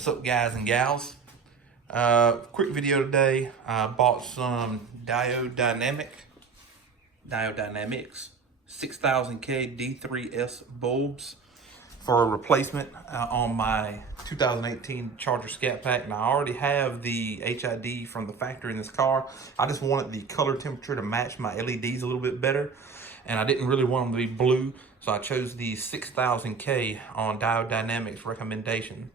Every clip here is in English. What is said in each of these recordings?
What's up, guys and gals? Quick video today. I bought some Diode Dynamics 6000K D3S bulbs for a replacement on my 2018 Charger Scat Pack. Now, I already have the HID from the factory in this car. I just wanted the color temperature to match my LEDs a little bit better, and I didn't really want them to be blue, so I chose the 6000K on Diode Dynamics recommendation.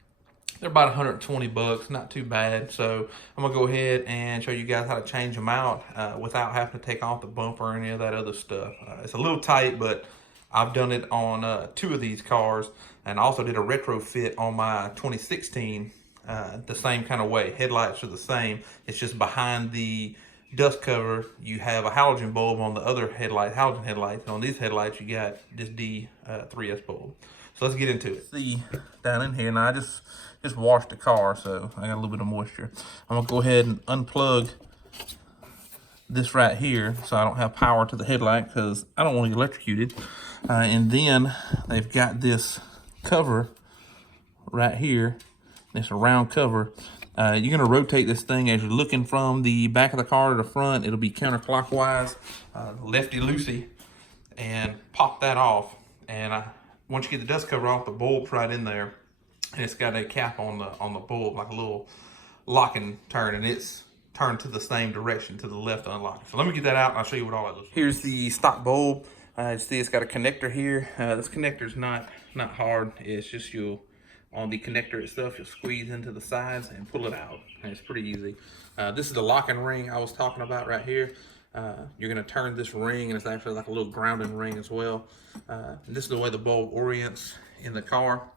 They're about 120 bucks, not too bad. So I'm gonna go ahead and show you guys how to change them out without having to take off the bumper or any of that other stuff. It's a little tight, but I've done it on 2 of these cars, and I also did a retrofit on my 2016 the same kind of way. Headlights are the same. It's just behind the dust cover, you have a halogen bulb on the other halogen headlights. And on these headlights, you got this D3S bulb. So let's get into it. See down in here, now I just washed the car, so I got a little bit of moisture. I'm gonna go ahead and unplug this right here so I don't have power to the headlight because I don't want to get electrocuted. And then they've got this cover right here. It's a round cover. You're gonna rotate this thing as you're looking from the back of the car to the front. It'll be counterclockwise, lefty-loosey, and pop that off. And once you get the dust cover off, the bulb's right in there, and it's got a cap on the bulb, like a little lock and turn, and it's turned to the same direction, to the left unlock. So let me get that out, and I'll show you what all that looks like. Here's the stock bulb. You see it's got a connector here. This connector's not hard. It's just on the connector itself, you'll squeeze into the sides and pull it out, and it's pretty easy. This is the locking ring I was talking about right here. You're gonna turn this ring, and it's actually like a little grounding ring as well. And this is the way the bulb orients in the car.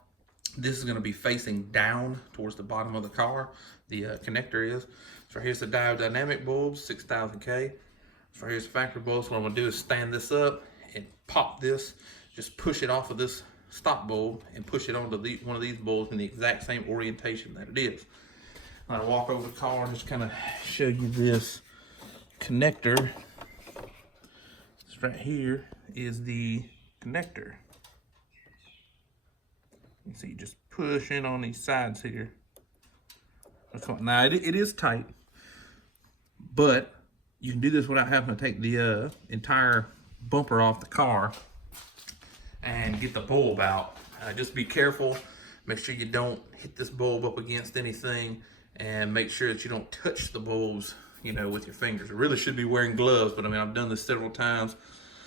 This is gonna be facing down towards the bottom of the car, the connector is. So here's the Diode Dynamic bulb, 6000K. So here's the factory bulb. So what I'm gonna do is stand this up and pop this, just push it off of this stock bulb and push it onto one of these bulbs in the exact same orientation that it is. I'm gonna walk over the car and just kind of show you this connector. This right here is the connector. You see, just push in on these sides here. Now it is tight, but you can do this without having to take the entire bumper off the car and get the bulb out. Just be careful. Make sure you don't hit this bulb up against anything, and make sure that you don't touch the bulbs, with your fingers. I really should be wearing gloves, but I mean, I've done this several times.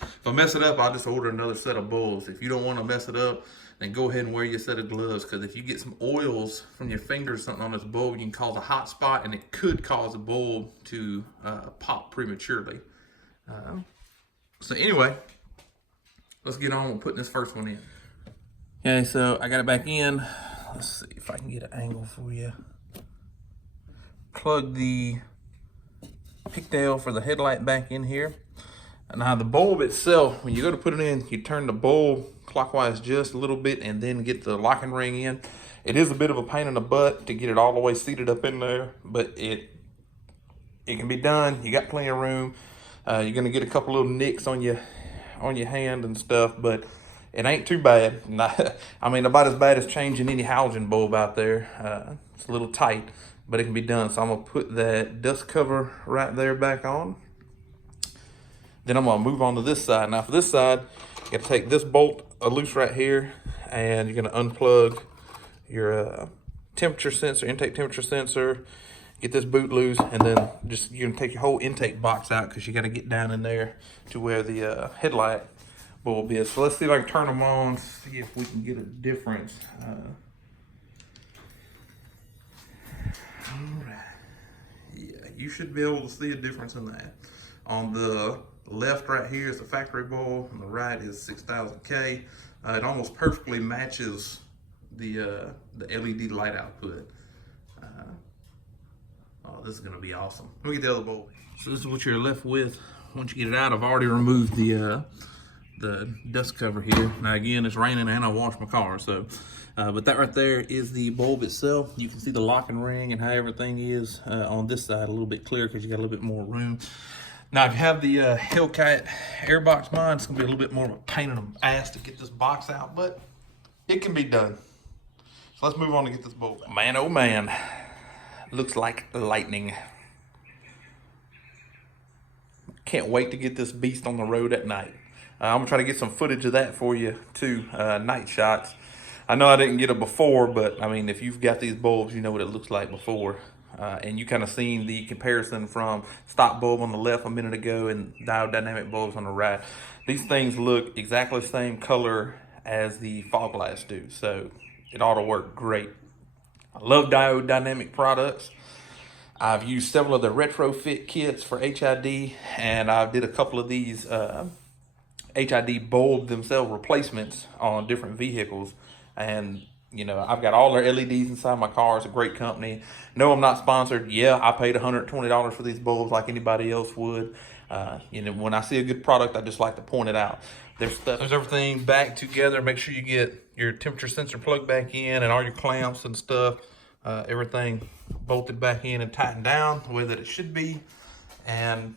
If I mess it up, I'll just order another set of bulbs. If you don't want to mess it up, then go ahead and wear your set of gloves, because if you get some oils from your fingers or something on this bulb, you can cause a hot spot, and it could cause a bulb to pop prematurely. So anyway, let's get on with putting this first one in. Okay, so I got it back in. Let's see if I can get an angle for you. Plug the pigtail for the headlight back in here. Now the bulb itself, when you go to put it in, you turn the bulb clockwise just a little bit and then get the locking ring in. It is a bit of a pain in the butt to get it all the way seated up in there, but it can be done. You got plenty of room. You're gonna get a couple little nicks on your hand and stuff, but it ain't too bad. I mean, about as bad as changing any halogen bulb out there. It's a little tight, but it can be done. So I'm gonna put that dust cover right there back on. Then I'm gonna move on to this side. Now for this side, you gotta take this bolt loose right here, and you're gonna unplug your temperature sensor, intake temperature sensor, get this boot loose, and then you're gonna take your whole intake box out, because you gotta get down in there to where the headlight bulb is. So let's see if I can turn them on, see if we can get a difference. All right. Yeah, you should be able to see a difference in that. On the left right here is the factory bulb, on the right is 6000K. It almost perfectly matches the LED light output. Oh, this is gonna be awesome. Let me get the other bulb. So this is what you're left with once you get it out. I've already removed the dust cover here. Now again, it's raining and I washed my car, so but that right there is the bulb itself. You can see the locking ring and how everything is on this side a little bit clearer, because you got a little bit more room. Now, if you have the Hellcat airbox mod, it's gonna be a little bit more of a pain in the ass to get this box out, but it can be done. So let's move on to get this bulb. Man, oh man, looks like lightning. Can't wait to get this beast on the road at night. I'm gonna try to get some footage of that for you too, night shots. I know I didn't get it before, but I mean, if you've got these bulbs, you know what it looks like before. And you kind of seen the comparison from stock bulb on the left a minute ago and Diode Dynamic bulbs on the right. These things look exactly the same color as the fog lights do, so it ought to work great. I love Diode Dynamic products. I've used several of the retrofit kits for HID, and I did a couple of these HID bulb themselves replacements on different vehicles. And you know, I've got all their LEDs inside my car. It's a great company. No, I'm not sponsored. Yeah, I paid $120 for these bulbs like anybody else would. You know, when I see a good product, I just like to point it out. There's everything back together. Make sure you get your temperature sensor plugged back in and all your clamps and stuff. Everything bolted back in and tightened down the way that it should be. And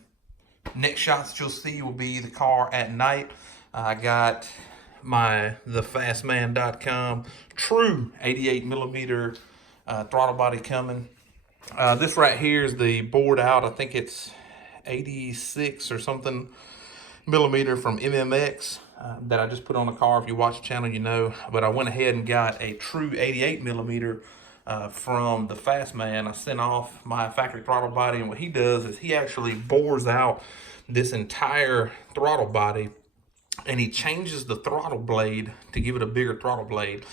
next shots you'll see will be the car at night. I got thefastman.com true 88mm throttle body coming. This right here is the bored out. I think it's 86 or something millimeter from MMX that I just put on the car. If you watch the channel, you know. But I went ahead and got a true 88mm from the Fastman. I sent off my factory throttle body, and what he does is he actually bores out this entire throttle body, and he changes the throttle blade to give it a bigger throttle blade.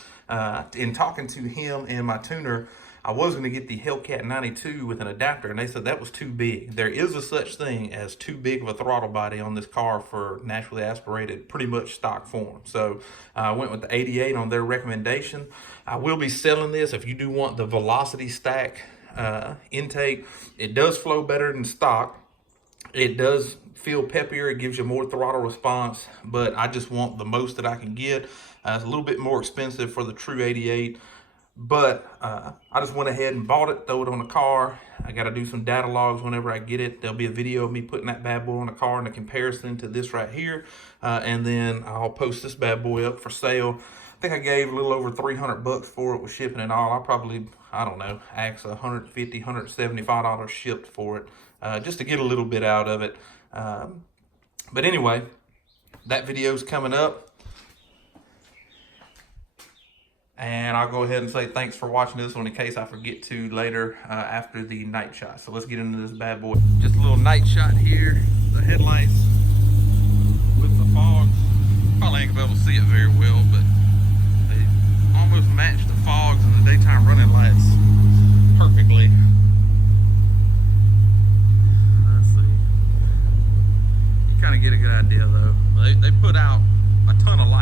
In talking to him and my tuner, I was going to get the Hellcat 92 with an adapter, and they said that was too big. There is a such thing as too big of a throttle body on this car for naturally aspirated, pretty much stock form. So I went with the 88 on their recommendation. I will be selling this if you do want the velocity stack intake. It does flow better than stock. It does feel peppier. It gives you more throttle response, but I just want the most that I can get. It's a little bit more expensive for the true 88. But I just went ahead and bought it, throw it on the car. I got to do some data logs whenever I get it. There'll be a video of me putting that bad boy on the car in a comparison to this right here. And then I'll post this bad boy up for sale. I think I gave a little over $300 for it with shipping and all. I'll probably, I don't know, ask $150, $175 shipped for it, just to get a little bit out of it. But anyway, that video's coming up. And I'll go ahead and say thanks for watching this one in case I forget to later after the night shot. So let's get into this bad boy. Just a little night shot here. The headlights with the fog. Probably ain't gonna be able to see it very well, but they almost match the fogs and the daytime running lights perfectly. Let's see. You kind of get a good idea though. They put out a ton of light.